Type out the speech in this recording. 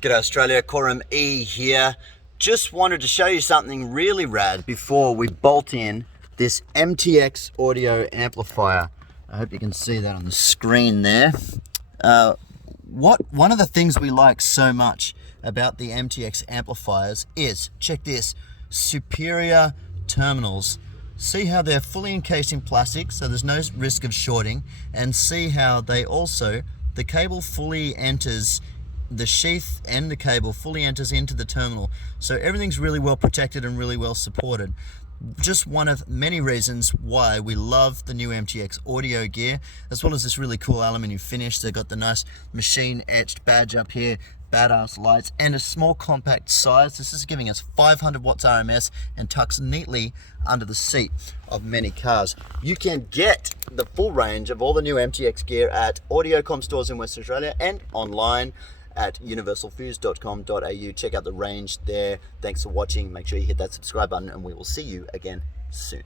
G'day Australia, Quorum E here. Just wanted to show you something really rad before we bolt in this MTX audio amplifier. I hope you can see that on the screen there. One of the things we like so much about the MTX amplifiers is, check this, superior terminals. See how they're fully encased in plastic, so there's no risk of shorting, and see how they also, the cable fully enters, the sheath and the cable fully enters into the terminal. So everything's really well protected and really well supported. Just one of many reasons why we love the new MTX audio gear, as well as this really cool aluminum finish. They've got the nice machine etched badge up here, badass lights, and a small compact size. This is giving us 500 watts RMS and tucks neatly under the seat of many cars. You can get the full range of all the new MTX gear at Audiocom Stores in Western Australia and online at universalfuze.com.au. Check out the range there. Thanks for watching. Make sure you hit that subscribe button and we will see you again soon.